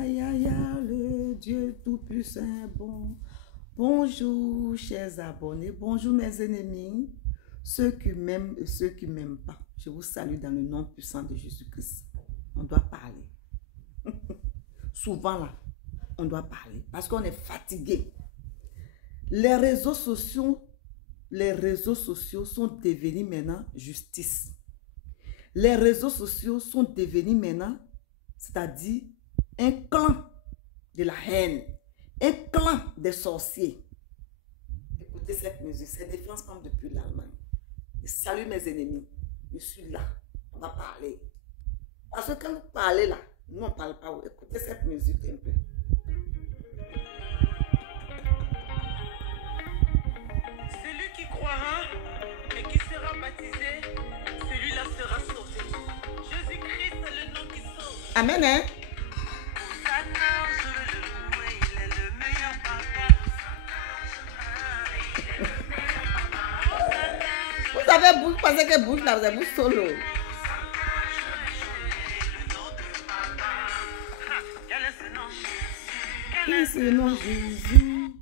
Aïe, aïe, aïe, le Dieu Tout-Puissant est bon. Bonjour, chers abonnés. Bonjour, mes ennemis. Ceux qui m'aiment et ceux qui ne m'aiment pas. Je vous salue dans le nom puissant de Jésus-Christ. On doit parler. Souvent, là, on doit parler parce qu'on est fatigué. Les réseaux sociaux sont devenus maintenant justice. Les réseaux sociaux sont devenus maintenant, c'est-à-dire un clan de la haine, un clan des sorciers. Écoutez cette musique, c'est Défense comme depuis l'Allemagne. Salut mes ennemis, je suis là, on va parler. Parce que quand vous parlez là, nous on ne parle pas. Écoutez cette musique un peu. Celui qui croira et qui sera baptisé, celui-là sera sauvé. Jésus-Christ est le nom qui sauve. Amen, hein? Vous avez bouche, parce que bouche là, vous avez bouche solo. Quel est le nom Jésus?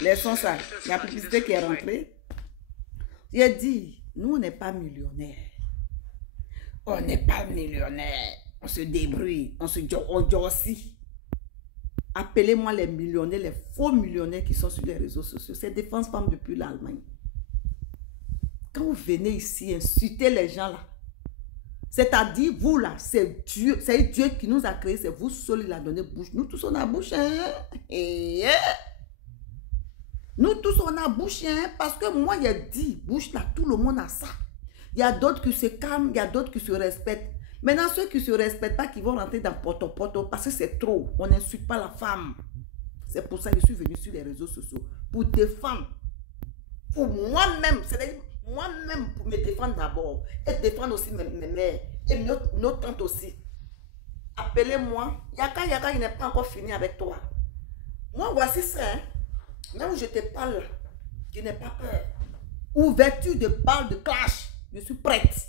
Laissons ça. Il y a la publicité qui est rentrée. J'ai dit, nous on n'est pas millionnaires. On n'est pas millionnaires. On se débrouille, on aussi. Appelez-moi les millionnaires, les faux millionnaires qui sont sur les réseaux sociaux. C'est Défense Femmes depuis l'Allemagne. Quand vous venez ici insulter les gens là, c'est-à-dire vous là, c'est Dieu qui nous a créés, c'est vous seul qui a donné bouche. Nous tous on a bouche, hein? Nous tous on a bouche, hein? Parce que moi j'ai dit, bouche là, tout le monde a ça. Il y a d'autres qui se calment, il y a d'autres qui se respectent. Maintenant, ceux qui ne se respectent pas, qui vont rentrer dans poto-poto, parce que c'est trop. On n'insulte pas la femme. C'est pour ça que je suis venu sur les réseaux sociaux. Pour défendre. Pour moi-même. C'est-à-dire, moi-même, pour me défendre d'abord. Et défendre aussi mes mères. Et nos tantes aussi. Appelez-moi. Yaka, il n'est pas encore fini avec toi. Moi, voici ça. Hein. Même où je te parle, je n'ai pas peur. Ouverture de balle de clash. Je suis prête.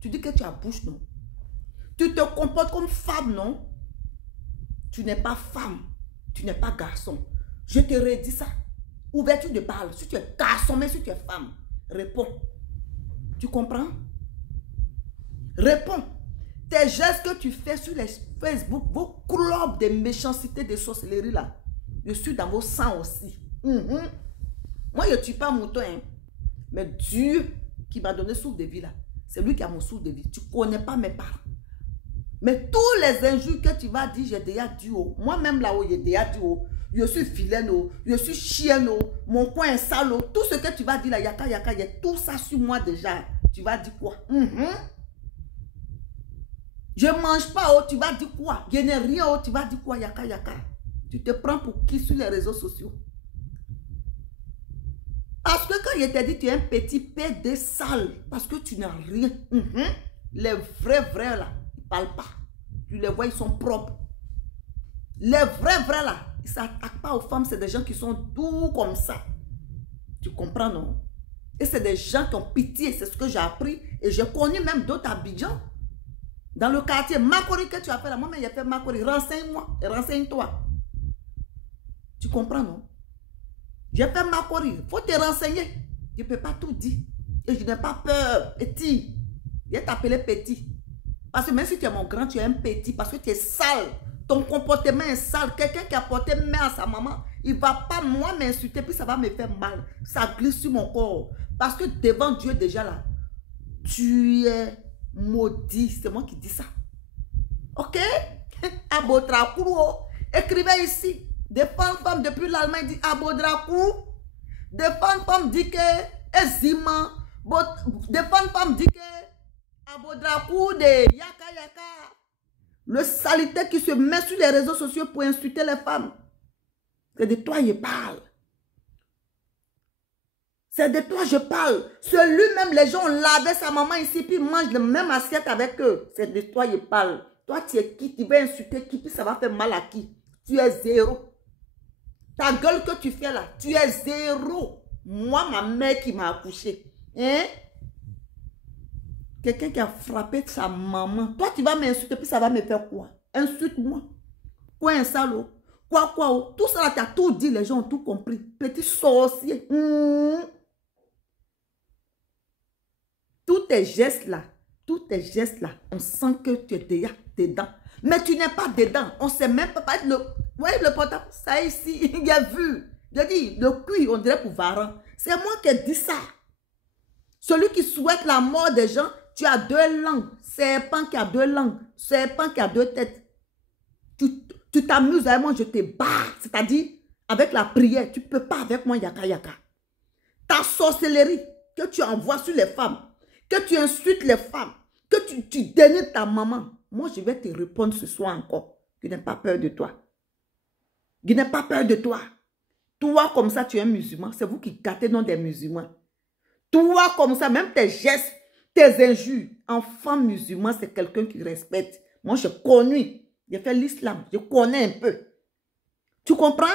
Tu dis que tu as bouche, non? Tu te comportes comme femme, non? Tu n'es pas femme. Tu n'es pas garçon. Je te redis ça. Ouverture de balle. Si tu es garçon, mais si tu es femme, réponds. Tu comprends? Réponds. Tes gestes que tu fais sur les Facebook, vos clubs de méchanceté, de sorcellerie là, je suis dans vos sangs aussi. Moi, je ne tue pas mouton, hein. Mais Dieu qui m'a donné souffle de vie là, c'est lui qui a mon souffle de vie. Tu ne connais pas mes parents. Mais tous les injures que tu vas dire, j'ai déjà dit. Moi-même là-haut, j'ai déjà dit. Je suis vilaine, je suis chienne, mon coin est sale. Tout ce que tu vas dire là, yaka, il y a tout ça sur moi déjà. Tu vas dire quoi? Je ne mange pas, tu vas dire quoi? Je n'ai rien, tu vas dire quoi? Yaka. Tu te prends pour qui sur les réseaux sociaux? Parce que quand je t'ai dit, tu es un petit PD sale, parce que tu n'as rien. Les vrais là, ils ne parlent pas. Tu les vois, ils sont propres. Les vrais là, ils ne s'attaquent pas aux femmes, c'est des gens qui sont doux comme ça. Tu comprends, non? Et c'est des gens qui ont pitié, c'est ce que j'ai appris. Et j'ai connu même d'autres Abidjan. Dans le quartier, Makori que tu as fait là, moi-même j'ai fait Makori. Renseigne-moi et renseigne-toi. Tu comprends, non? J'ai fait Makori. Il faut te renseigner. Je ne peux pas tout dire. Et je n'ai pas peur. Petit. Je vais t'appeler petit. Parce que même si tu es mon grand, tu es un petit. Parce que tu es sale. Ton comportement est sale. Quelqu'un qui a porté main à sa maman, il ne va pas moi m'insulter. Puis ça va me faire mal. Ça glisse sur mon corps. Parce que devant Dieu déjà là, tu es maudit. C'est moi qui dis ça. Ok? Abotrakouro. Écrivez ici. Défense femme depuis l'Allemagne dit Abodrakou. Défense femme dit que Ezima. Défense femme dit que Abodrakou de Yaka. Le salité qui se met sur les réseaux sociaux pour insulter les femmes. C'est de toi je parle. C'est de toi je parle. Celui-même, les gens ont lavé sa maman ici, puis mangent la même assiette avec eux. C'est de toi je parle. Toi tu es qui? Tu vas insulter qui? Puis ça va faire mal à qui? Tu es zéro. Ta gueule que tu fais là, tu es zéro. Moi, ma mère qui m'a accouché. Hein? Quelqu'un qui a frappé sa maman. Toi, tu vas m'insulter, puis ça va me faire quoi? insulte-moi. Quoi un salaud? Quoi, oh. Tout ça là, tu as tout dit, les gens ont tout compris. Petit sorcier. Tous tes gestes là, on sent que tu es déjà dedans. Mais tu n'es pas dedans. On ne sait même pas. Vous voyez le portable? Ça ici, il a vu. J'ai dit, le cul, on dirait pour Varan. C'est moi qui ai dit ça. Celui qui souhaite la mort des gens, tu as deux langues. Serpent qui a deux langues. Serpent qui a deux têtes. Tu t'amuses avec moi, je te bats. C'est-à-dire, avec la prière, tu ne peux pas avec moi, yaka yaka. Ta sorcellerie que tu envoies sur les femmes, que tu insultes les femmes, que tu dénies ta maman. Moi, je vais te répondre ce soir encore. Je n'ai pas peur de toi. Je n'ai pas peur de toi. Toi, comme ça, tu es un musulman. C'est vous qui gâtez non des musulmans. Toi, comme ça, même tes gestes, tes injures. Enfant musulman, c'est quelqu'un qui respecte. Moi, je connais. J'ai fait l'islam. Je connais un peu. Tu comprends?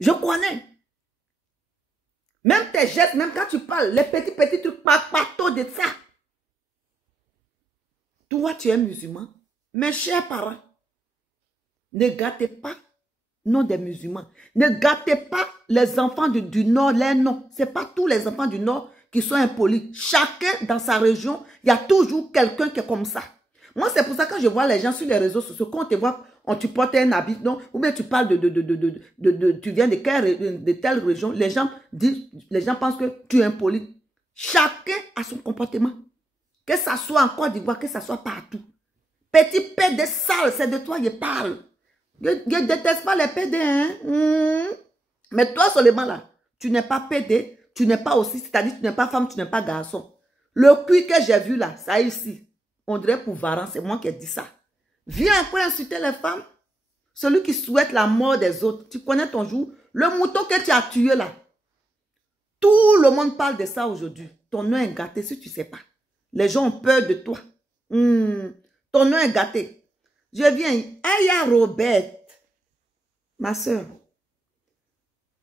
Je connais. Même tes gestes, même quand tu parles, les petits trucs, pas trop de ça. Toi, tu es musulman. Mes chers parents, ne gâtez pas non des musulmans. Ne gâtez pas les enfants du Nord, les noms. Ce n'est pas tous les enfants du Nord qui sont impolis. Chacun dans sa région, il y a toujours quelqu'un qui est comme ça. Moi, c'est pour ça que quand je vois les gens sur les réseaux sociaux, quand on te voit, tu portes un habit, non, ou bien tu parles tu viens de telle région, les gens pensent que tu es impoli. Chacun a son comportement. Que ça soit en Côte d'Ivoire, que ça soit partout. Petit pédé sale, c'est de toi je parle. Je ne déteste pas les pédés, hein. Mais toi seulement là, tu n'es pas pédé, tu n'es pas aussi, c'est-à-dire tu n'es pas femme, tu n'es pas garçon. Le cul que j'ai vu là, ça ici, on dirait pour Varan, c'est moi qui ai dit ça. Viens encore insulter les femmes. Celui qui souhaite la mort des autres, tu connais ton jour. Le mouton que tu as tué là, tout le monde parle de ça aujourd'hui. Ton nom est gâté si tu ne sais pas. Les gens ont peur de toi. Ton nom est gâté. Je viens. Aya Robert. Ma soeur.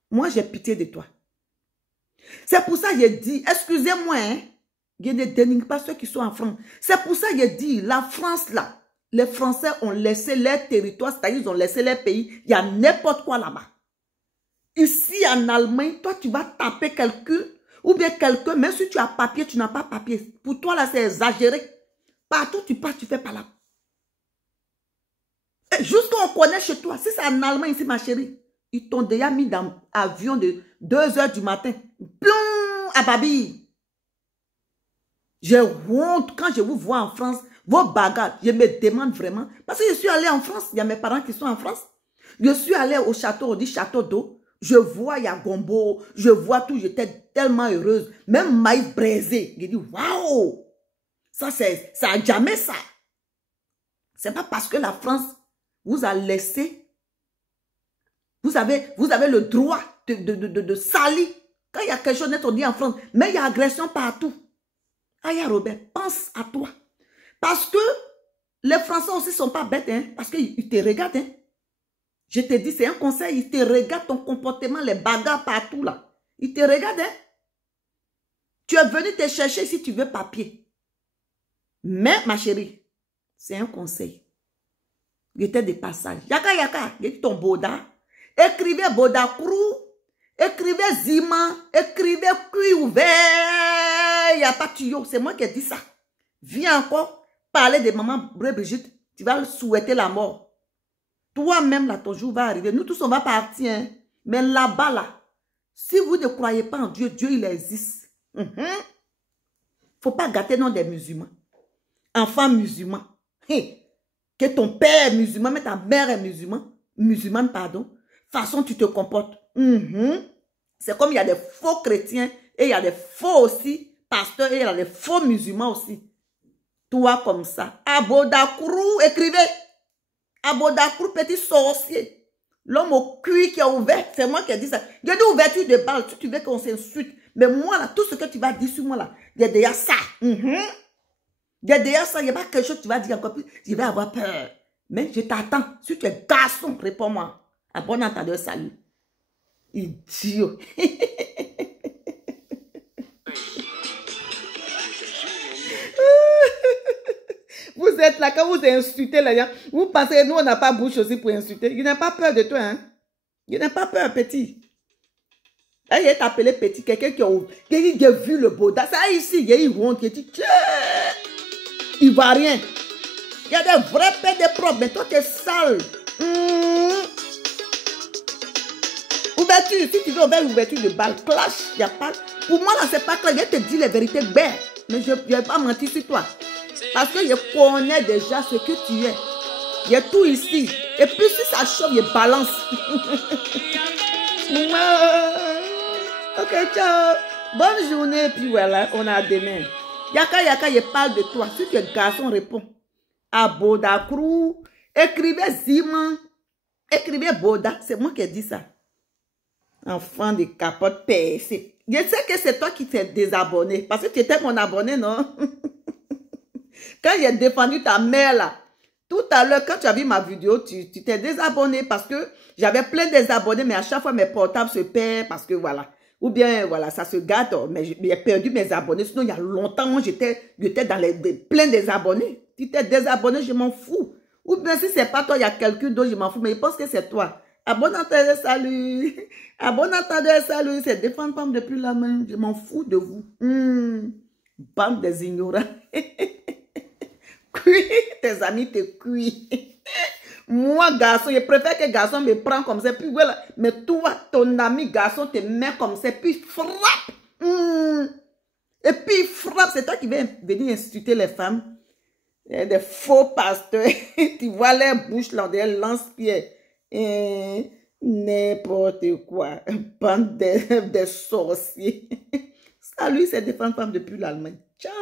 Moi, j'ai pitié de toi. C'est pour ça que j'ai dit, excusez-moi, hein, je ne dénigre pas ceux qui sont en France. C'est pour ça que j'ai dit, la France là, les Français ont laissé leur territoire, c'est-à-dire ils ont laissé leur pays. Il y a n'importe quoi là-bas. Ici en Allemagne, toi tu vas taper quelqu'un, ou bien quelqu'un, même si tu as papier, tu n'as pas papier. Pour toi là, c'est exagéré. Partout tu pars, tu fais pas là. Juste qu'on connaît chez toi, si c'est en Allemagne ici, ma chérie, ils t'ont déjà mis dans l'avion de 2 h du matin. Plum, à Babi. J'ai honte quand je vous vois en France, vos bagages, je me demande vraiment. Parce que je suis allée en France, il y a mes parents qui sont en France. Je suis allée au château, on dit château d'eau. Je vois, il y a gombo, je vois tout, j'étais tellement heureuse. Même maïs braisé. J'ai dit, waouh! Ça, c'est jamais ça. C'est pas parce que la France vous a laissé, vous avez le droit de salir. Quand il y a quelque chose, on dit en France, mais il y a agression partout. Aya Robert, pense à toi. Parce que les Français aussi ne sont pas bêtes, hein, parce qu'ils te regardent. Hein. Je te dis, c'est un conseil, ils te regardent ton comportement, les bagarres partout là. Ils te regardent. Hein. Tu es venu te chercher si tu veux papier. Mais ma chérie, c'est un conseil. J'étais de passage. Yaka yaka, j'ai dit ton boda. Écrivez boda krou. Écrivez zima. Écrivez cuit ouvert. Il n'y a pas de tuyau. C'est moi qui ai dit ça. Viens encore parler de maman Brigitte. Tu vas souhaiter la mort. Toi-même, là, ton jour va arriver. Nous tous, on va partir. Hein? Mais là-bas, là, si vous ne croyez pas en Dieu, Dieu, il existe. Il ne faut pas gâter non des musulmans. Enfants musulmans. Que ton père est musulman, mais ta mère est musulmane, pardon. Façon, tu te comportes. C'est comme il y a des faux chrétiens et il y a des faux aussi pasteurs et il y a des faux musulmans aussi. Toi comme ça. Abodakrou, écrivez. Abodakrou, petit sorcier. L'homme au cul qui a ouvert, c'est moi qui ai dit ça. Il y a des ouvertures de balles, si tu veux qu'on s'insulte. Mais moi, là, tout ce que tu vas dire sur moi, là, il y a déjà ça. Il y a déjà ça, il n'y a pas quelque chose que tu vas dire encore plus. Je vais avoir peur. Mais je t'attends. Si tu es garçon, réponds-moi. À bon entendeur, salut. Idiot. Vous êtes là, quand vous insultez les gens, vous pensez que nous, on n'a pas bouche aussi pour insulter. Il n'a pas peur de toi, hein. Il n'a pas peur, petit. Là, il est appelé petit, quelqu'un qui a vu le Bouddha. Ça, ici, il y a une honte qui dit, il ne va rien. Il y a des vrais pères des propres, mais toi, tu es sale. Ouverture, si tu veux ouvrir l'ouverture de balle, clash, il n'y a pas. Pour moi, là, c'est pas clair. Je te dis les vérités belles, mais je ne vais pas mentir sur toi. Parce que je connais déjà ce que tu es. Il y a tout ici. Et puis, si ça chauffe, je balance. Ok, ciao. Bonne journée, et puis voilà, on a demain. Yaka, je parle de toi. Si tu es garçon, réponds. À Boda Krou. Écrivez Ziman. Écrivez Boda. C'est moi qui ai dit ça. Enfant de capote percée. Je sais que c'est toi qui t'es désabonné. Parce que tu étais mon abonné, non? Quand j'ai défendu ta mère là, tout à l'heure, quand tu as vu ma vidéo, tu t'es désabonné parce que j'avais plein de désabonnés, mais à chaque fois mes portables se perdent parce que voilà. Ou bien voilà, ça se gâte, mais j'ai perdu mes abonnés. Sinon, il y a longtemps, moi j'étais dans plein de désabonnés. Tu t'es désabonné, je m'en fous. Ou bien si c'est pas toi, il y a quelqu'un d'autre, je m'en fous, mais je pense que c'est toi. Abonne-toi, salut. Abonne-toi, salut. C'est défendre femme depuis la main. Je m'en fous de vous. Bande des ignorants. Tes amis te cuit. Moi, garçon, je préfère que garçon me prenne comme ça. Puis voilà. Mais toi, ton ami garçon te met comme ça. Puis frappe. Et puis frappe. C'est toi qui viens venir insulter les femmes. Des faux pasteurs. Tu vois les bouches là, des lance-pierres. N'importe quoi. Bande de sorciers. Salut, c'est défendre femme depuis l'Allemagne. Ciao.